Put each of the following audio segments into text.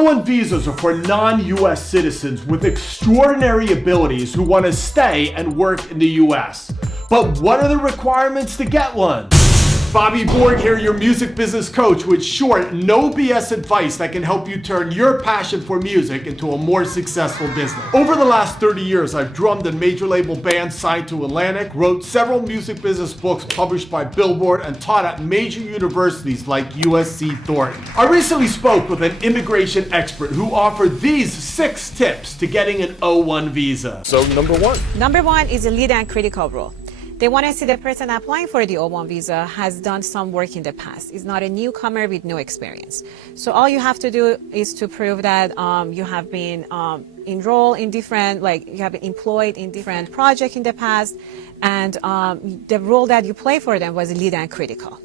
O1 visas are for non-US citizens with extraordinary abilities who want to stay and work in the US. But what are the requirements to get one? Bobby Borg here, your music business coach with short, no BS advice that can help you turn your passion for music into a more successful business. Over the last 30 years, I've drummed in major label bands signed to Atlantic, wrote several music business books published by Billboard, and taught at major universities like USC Thornton. I recently spoke with an immigration expert who offered these 6 tips to getting an O1 visa. So number one. Number one is a lead and critical role. They want to see the person applying for the O1 visa has done some work in the past, is not a newcomer with no experience. So all you have to do is to prove that you have been enrolled in different, you have been employed in different projects in the past, and the role that you play for them was lead and critical.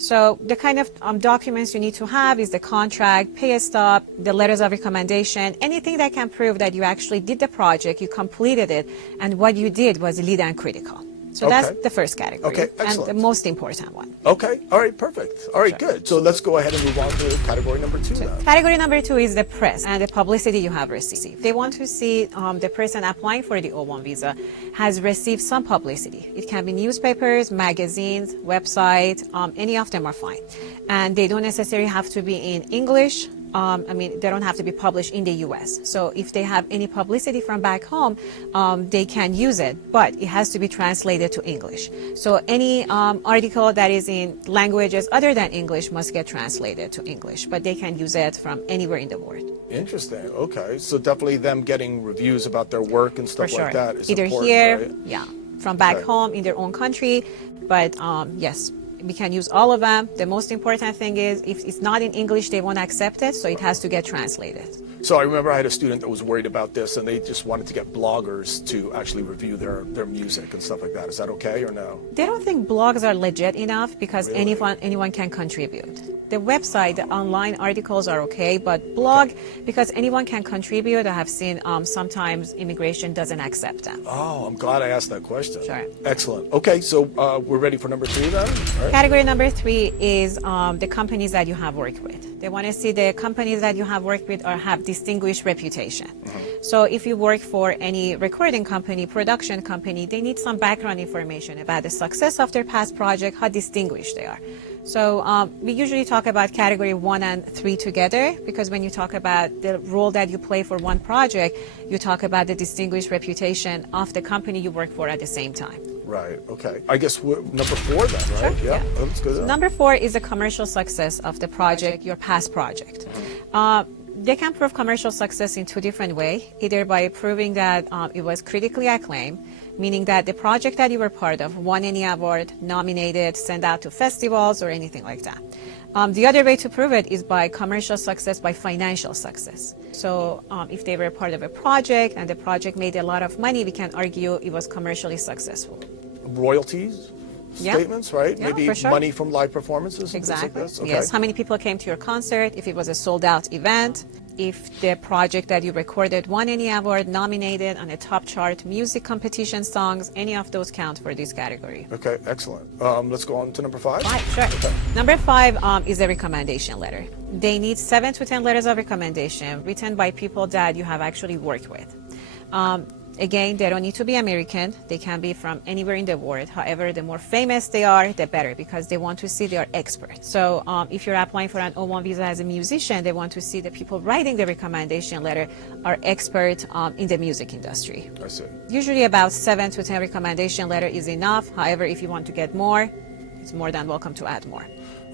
So the kind of documents you need to have is the contract, pay stub, the letters of recommendation, anything that can prove that you actually did the project, you completed it, and what you did was lead and critical. So that's the first category, and the most important one. Okay, all right, perfect. All right, good. So let's go ahead and move on to category number 2 now. Category number 2 is the press and the publicity you have received. They want to see the person applying for the O1 visa has received some publicity. It can be newspapers, magazines, websites, any of them are fine. And they don't necessarily have to be in English. They don't have to be published in the US. So if they have any publicity from back home, they can use it, but it has to be translated to English. So any article that is in languages other than English must get translated to English, but they can use it from anywhere in the world. Interesting. Okay. So definitely them getting reviews about their work and stuff like that is either important, here, right? from back home in their own country, but yes. We can use all of them. The most important thing is if it's not in English, they won't accept it, so it has to get translated. So I remember I had a student that was worried about this, and they just wanted to get bloggers to actually review their music and stuff like that. Is that okay or no? They don't think blogs are legit enough because anyone can contribute. The website, the online articles are okay, but blog, because anyone can contribute, I have seen sometimes immigration doesn't accept them. Oh, I'm glad I asked that question. Sure. Excellent. Okay, so we're ready for number 3 then? All right. Category number 3 is the companies that you have worked with. They want to see the companies that you have worked with or have distinguished reputation. So if you work for any recording company, production company, they need some background information about the success of their past project, how distinguished they are. So we usually talk about category 1 and 3 together, because when you talk about the role that you play for one project, you talk about the distinguished reputation of the company you work for at the same time. Right, okay. I guess number 4 then, right? Sure, yeah. Let's go there. Number 4 is the commercial success of the project, your past project. They can prove commercial success in 2 different ways, either by proving that it was critically acclaimed, meaning that the project that you were part of won any award, nominated, sent out to festivals, or anything like that. The other way to prove it is by commercial success, by financial success. So if they were part of a project and the project made a lot of money, we can argue it was commercially successful. Royalties? Statements, right? Yeah, maybe money from live performances? Exactly. Like okay. Yes. How many people came to your concert, if it was a sold-out event, if the project that you recorded won any award, nominated on a top chart, music competition songs, any of those count for this category. Okay, excellent. Let's go on to number 5. Sure. Okay. Number 5 is a recommendation letter. They need 7 to 10 letters of recommendation written by people that you have actually worked with. Again, they don't need to be American. They can be from anywhere in the world. However, the more famous they are, the better, because they want to see they are experts. So if you're applying for an O1 visa as a musician, they want to see the people writing the recommendation letter are expert in the music industry. I see. Usually about 7 to 10 recommendation letter is enough. However, if you want to get more, it's more than welcome to add more.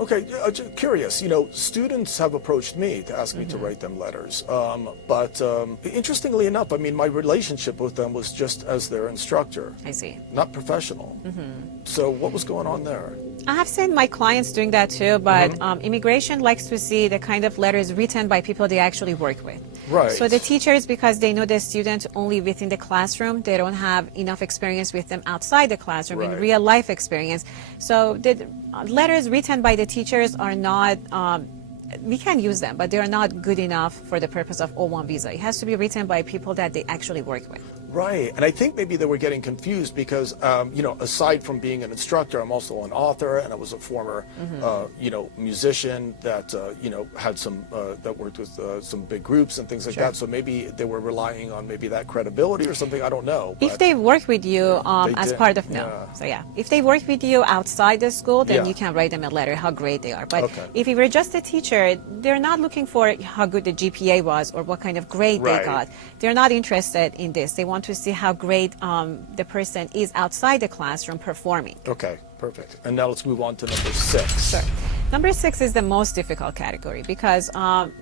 Okay, just curious, students have approached me to ask me to write them letters, but interestingly enough, my relationship with them was just as their instructor. I see. Not professional. So what was going on there? I have seen my clients doing that too, but immigration likes to see the kind of letters written by people they actually work with. Right. So the teachers, because they know the student only within the classroom, they don't have enough experience with them outside the classroom, in real life experience. So the letters written by the teachers are not we can use them, but they're not good enough for the purpose of O1 visa. It has to be written by people that they actually work with. Right, and I think maybe they were getting confused because, aside from being an instructor, I'm also an author, and I was a former, musician that, had some, that worked with some big groups and things like that. So maybe they were relying on maybe that credibility or something. I don't know. If they work with you as part of if they work with you outside the school, then you can write them a letter how great they are. But if you were just a teacher, they're not looking for how good the GPA was or what kind of grade they got. They're not interested in this. They want to see how great the person is outside the classroom performing. Okay, perfect. And now let's move on to number 6. Sure. Number 6 is the most difficult category because,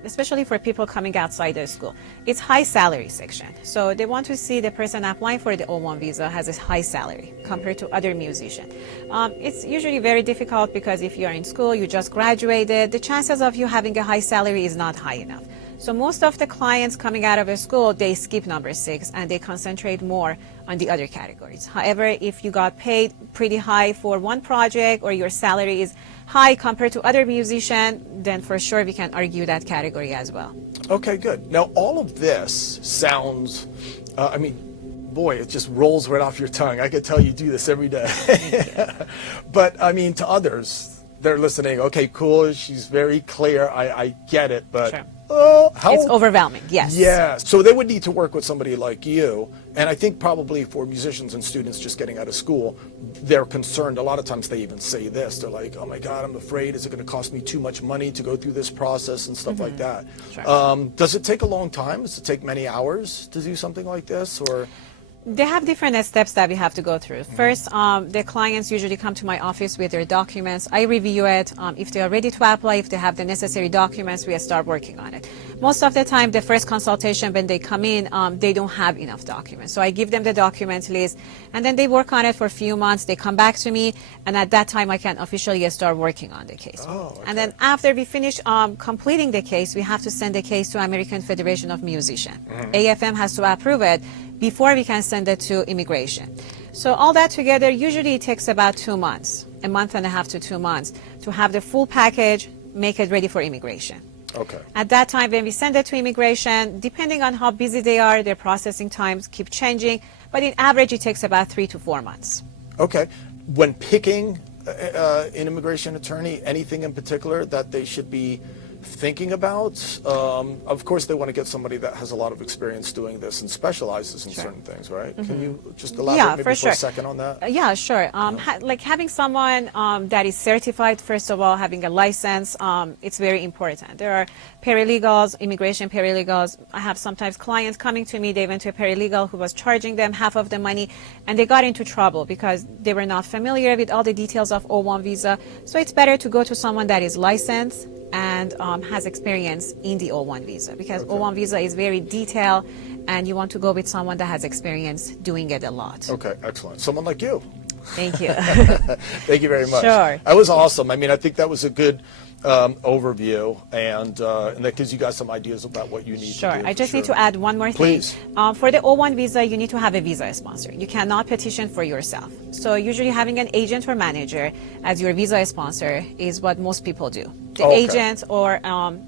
especially for people coming outside the school, it's high salary section. So they want to see the person applying for the O1 visa has a high salary compared to other musicians. It's usually very difficult because if you're in school, you just graduated, the chances of you having a high salary is not high enough. So most of the clients coming out of a school, they skip number 6 and they concentrate more on the other categories. However, if you got paid pretty high for one project or your salary is high compared to other musicians, then for sure we can argue that category as well. Okay, good. Now all of this sounds, boy, it just rolls right off your tongue. I could tell you do this every day. But to others, they're listening, okay, cool, she's very clear, I get it, but sure. How? It's overwhelming, yes. Yeah, so they would need to work with somebody like you, and I think probably for musicians and students just getting out of school, they're concerned. A lot of times they even say this, they're like, oh my God, I'm afraid, is it going to cost me too much money to go through this process and stuff like that. Sure. Does it take a long time? Does it take many hours to do something like this, or? They have different steps that we have to go through. First, the clients usually come to my office with their documents. I review it. If they are ready to apply, if they have the necessary documents, we start working on it. Most of the time, the first consultation, when they come in, they don't have enough documents. So I give them the document list, and then they work on it for a few months. They come back to me, and at that time, I can officially start working on the case. Oh, okay. And then after we finish completing the case, we have to send the case to American Federation of Musicians. AFM has to approve it before we can send it to immigration. So all that together, usually it takes about 2 months, a month and a half to 2 months, to have the full package, make it ready for immigration. Okay. At that time, when we send it to immigration, depending on how busy they are, their processing times keep changing, but in average, it takes about 3 to 4 months. Okay. When picking an immigration attorney, anything in particular that they should be thinking about? Of course, they want to get somebody that has a lot of experience doing this and specializes in certain things, right? Can you just elaborate maybe for a second on that? Yeah, sure. Like having someone that is certified, first of all, having a license, it's very important. There are paralegals, immigration paralegals. I have sometimes clients coming to me, they went to a paralegal who was charging them half of the money, and they got into trouble because they were not familiar with all the details of O1 visa. So it's better to go to someone that is licensed and has experience in the O1 visa, because O1 visa is very detailed and you want to go with someone that has experience doing it a lot. Okay, excellent. Someone like you. Thank you. Thank you very much. Sure. That was awesome. I mean, I think that was a good overview, and that gives you guys some ideas about what you need to do. Sure. I just need to add one more thing. Please. For the O1 visa, you need to have a visa sponsor. You cannot petition for yourself. So usually having an agent or manager as your visa sponsor is what most people do. The agent or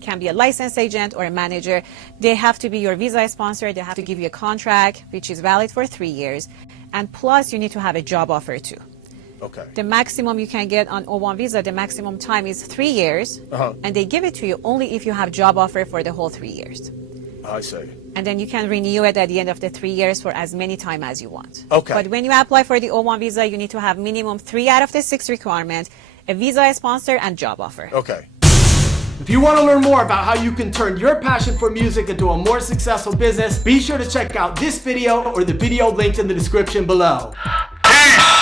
can be a licensed agent or a manager. They have to be your visa sponsor. They have to give you a contract, which is valid for 3 years. And plus, you need to have a job offer too. Okay. The maximum you can get on O1 visa, the maximum time is 3 years, and they give it to you only if you have job offer for the whole 3 years. I see. And then you can renew it at the end of the 3 years for as many time as you want. Okay. But when you apply for the O1 visa, you need to have minimum 3 out of the 6 requirements, a visa sponsor, and job offer. Okay. If you want to learn more about how you can turn your passion for music into a more successful business, be sure to check out this video or the video linked in the description below. Peace!